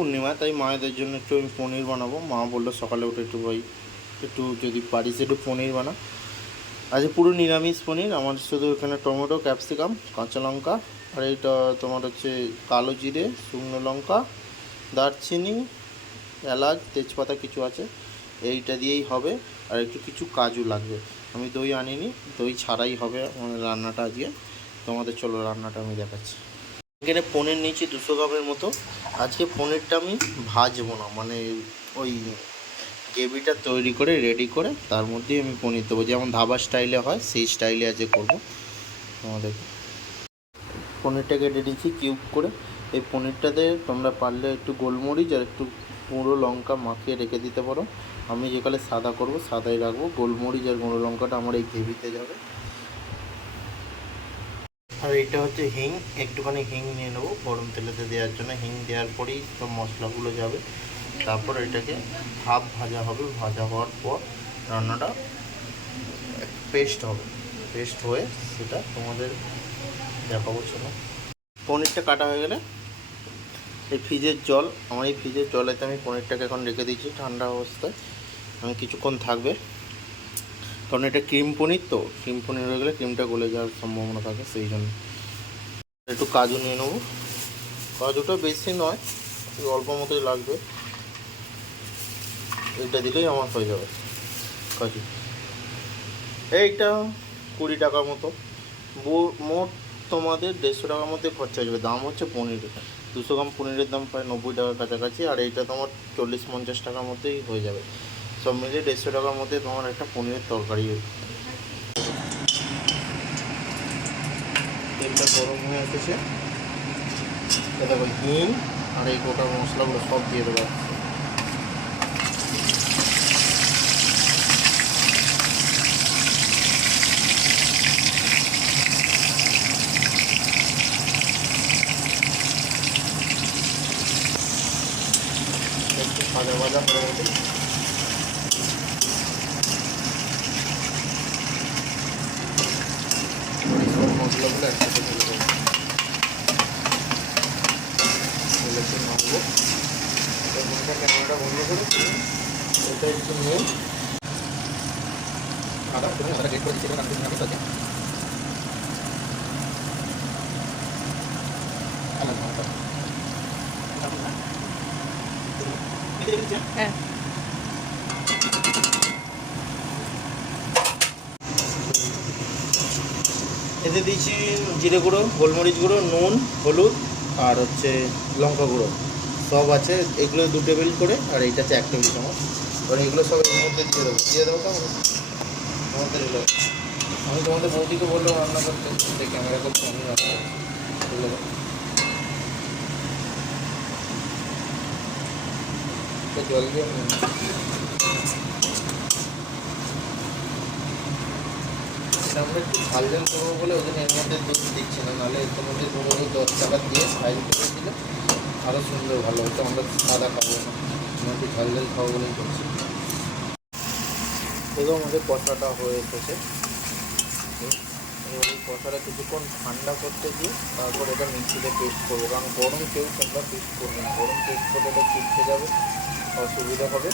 পূর্ণিমা, তাই মায়েদের জন্য একটু আমি পনির বানাবো। মা বললো সকালে উঠে একটু ভাই একটু যদি পারিস একটু পনির বানা। আজ পুরো নিরামিষ পনির। আমার শুধু এখানে টমেটো, ক্যাপসিকাম, কাঁচা লঙ্কা আর এইটা তোমার হচ্ছে কালো জিরে, শুকনো লঙ্কা, দারচিনি, এলাচ, তেজপাতা কিছু আছে, এইটা দিয়েই হবে। আর একটু কিছু কাজু লাগবে। আমি দই আনিনি, দই ছাড়াই হবে আমাদের রান্নাটা আজকে। তোমাদের চলো রান্নাটা আমি দেখাচ্ছি। এখানে পনির নিয়েছি 200 গ্রামের মতো। আজকে পনিরটা আমি ভাজবো না, মানে ওই গ্রেভিটা তৈরি করে রেডি করে তার মধ্যেই আমি পনির দেবো, যেমন ধাবা স্টাইলে হয় সেই স্টাইলে আজকে করবো। তোমাদের পনিরটাকে কেটে দিয়েছি কিউব করে। এই পনিরটাতে তোমরা পারলে একটু গোলমরিচ আর একটু গুঁড়ো লঙ্কা মাখিয়ে রেখে দিতে পারো। আমি যেকালে সাদা করব সাদাই রাখবো। গোলমরিচ আর গুঁড়ো লঙ্কাটা আমার এই গ্রেভিতে যাবে। আর এটা হচ্ছে হিং, একটুখানি হিং নিয়ে নেবো গরম তেলেতে দেওয়ার জন্য। হিং দেওয়ার পরেই সব মশলাগুলো যাবে। তারপর এটাকে হাফ ভাজা হবে। ভাজা হওয়ার পর রান্নাটা পেস্ট হবে। পেস্ট হয়ে সেটা তোমাদের দেখাবো। চলো, পনিরটা কাটা হয়ে গেলে এই ফ্রিজের জল, আমার এই ফ্রিজের জলেতে আমি পনিরটাকে এখন রেখে দিয়েছি ঠান্ডা অবস্থায়। আমি কিছুক্ষণ থাকবে, কারণ এটা ক্রিম পনির, তো ক্রিম পনির হয়ে গেলে ক্রিমটা গলে যাওয়ার সম্ভাবনা থাকে, সেই জন্য। একটু কাজু নিয়ে নেবো। কাজুটা বেশি নয়, অল্প মতোই লাগবে। এইটা দিলেই আমার হয়ে যাবে কাজু। এইটা 20 টাকার মতো। মোট তোমাদের 150 টাকার মধ্যে খরচা হয়ে যাবে। দাম হচ্ছে পনিরের, 200 গ্রাম পনিরের দাম প্রায় 90 টাকার কাছাকাছি। আর এইটা তোমার 40-50 টাকার মধ্যেই হয়ে যাবে। সব মিলিয়ে 150 টাকার মধ্যে তোমার একটা পনিরের তরকারি। তেলটা গরম হয়ে এসেছে, দেখো হিং আর এই গোটা মশলাগুলো সব দিয়ে দেবো। একটু ভাজা ভাজা হয়ে গেছে। সব মশলাগুলো একসাথে ঢেলে দেবো, ঢেলে নাড়বো। ফোনটা ক্যামেরাটা বন্ধ করে এটা একটু নিয়ে আদা গেট করে দিচ্ছি। হ্যাঁ, এতে দিয়েছি জিরে গুঁড়ো, গোলমরিচ গুঁড়ো, নুন, হলুদ আর হচ্ছে লঙ্কা গুঁড়ো সব আছে। এগুলো 2 টেবিল করে, আর এইটা হচ্ছে 1 টেবিল চামচ। আর এগুলো সব এর মধ্যে দিয়ে দেবো তো তোমাদের এলো। আমি তোমাদের বৌদিকে বললাম রান্না করতে, সেই ক্যামেরা করতে আমি রান্না করতে জল দিয়ে আমরা একটু ঝাল ঝাল করবো বলে ওই জন্য এর মধ্যে দুধ দিচ্ছি না, নাহলে এর মধ্যে 10 টাকা দিয়ে সাইজ করে দিলে আরও সুন্দর ভালো হতো। আমরা সাদা খাবো না, আমরা একটু ঝাল ঝাল খাবো বলেই করছি। দেখো আমাদের কষাটা হয়ে এসেছে। এবার এই কষাটা কিছুক্ষণ ঠান্ডা করতে দিয়ে তারপর এটা মিক্সিতে পেস্ট করবো, কারণ গরম কেউ তোমরা পেস্ট করবে না। গরম পেস্ট করলে এটা চিপকে যাবে, অসুবিধা হবে।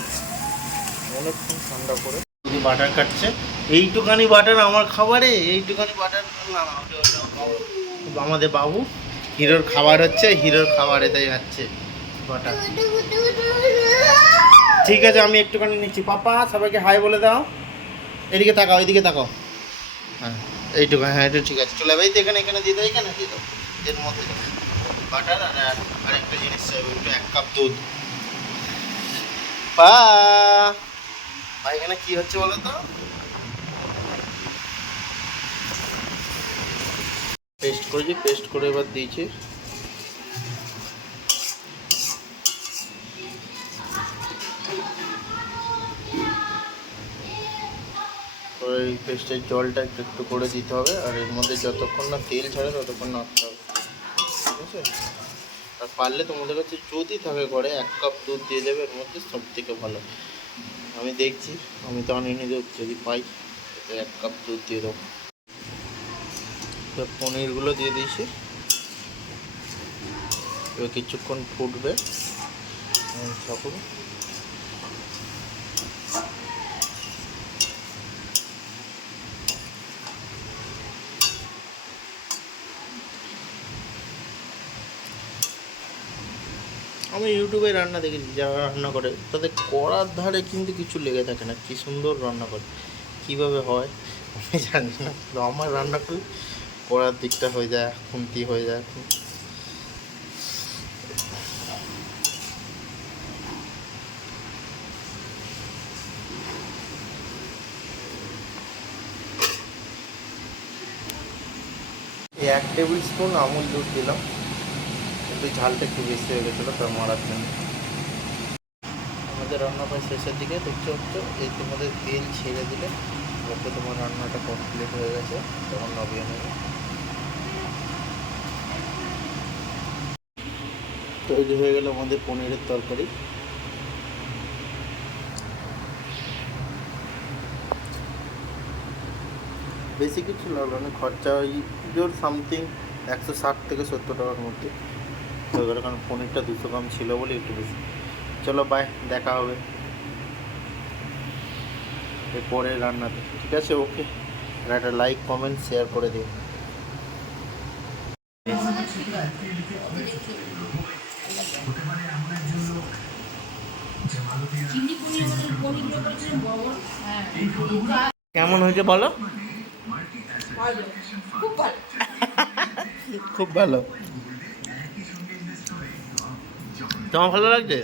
অনেকক্ষণ ঠান্ডা করে যদি বাটার কাটছে, এইটুখানি বাটার আমার খাবারে, এইটুখানি বাটার না, আমাদের বাবু হিরোর খাবার হচ্ছে, হিরোর খাবারে তাই হচ্ছে বাটার। ঠিক আছে, আমি একটুখানি নিচ্ছি। পাপা সবাইকে হাই বলে দাও। এদিকে তাকাও, এদিকে তাকাও। হ্যাঁ এইটুখানি, হ্যাঁ এটা ঠিক আছে। চলে যাবে, এখানে এখানে দিয়ে দাও, এখানে দিয়ে দাও। এর মধ্যে বাটার আর আরেকটা জিনিস চাইবে, একটু 1 কাপ দুধ। পা এখানে কি হচ্ছে বলো তো? পেস্ট করেছি, পেস্ট করে এবার দিয়েছি। এই পেস্টের জলটা একটু একটু করে দিতে হবে, আর এর মধ্যে যতক্ষণ না তেল ছাড়ে ততক্ষণ নাড়তে হবে, ঠিক আছে? আর পারলে তোমাদের কাছে যদি থাকে ঘরে 1 কাপ দুধ দিয়ে দেবে এর মধ্যে, সব থেকে ভালো। আমি দেখছি, আমি তো আনিনি দুধ, যদি পাই 1 কাপ দুধ দিয়ে দেবো। পনিরগুলো দিয়ে দিয়েছি, এবার কিছুক্ষণ ফুটবে। সকলে আমি ইউটিউবে রান্না দেখেছি, যারা রান্না করে তাদের কড়ার ধারে কিন্তু কিছু লেগে থাকে না, কী সুন্দর রান্না করে। কীভাবে হয় আমি জানি না, তো আমার রান্না করি কড়ার দিকটা হয়ে যায়, খুন্তি হয়ে যায়। এই 1 টেবিল স্পুন আমুল দুধ দিলাম, কিন্তু ঝালটা একটু বেশি হয়ে গেছিলো, তার মারার জন্য। আমাদের রান্না প্রায় শেষের দিকে দেখতে হচ্ছে, এই তোমাদের তেল ছেড়ে দিলে যাতে তোমার রান্নাটা কমপ্লিট হয়ে গেছে, তখন নামিয়ে নেবে। তৈরি হয়ে গেল আমাদের পনিরের তরকারি। বেশি কিছু লাগলো না, খরচা ওই জোর সামথিং 160 থেকে 70 টাকার মধ্যে হয়ে গেলো, কারণ পনিরটা 200 গ্রাম ছিল বলে একটু বেশি। চলো বাই, দেখা হবে এরপরে রান্নাতে, ঠিক আছে? ওকে, একটা লাইক কমেন্ট শেয়ার করে দিও। কেমন হয়েছে বলো? খুব ভালো। তোমার ভালো লাগছে?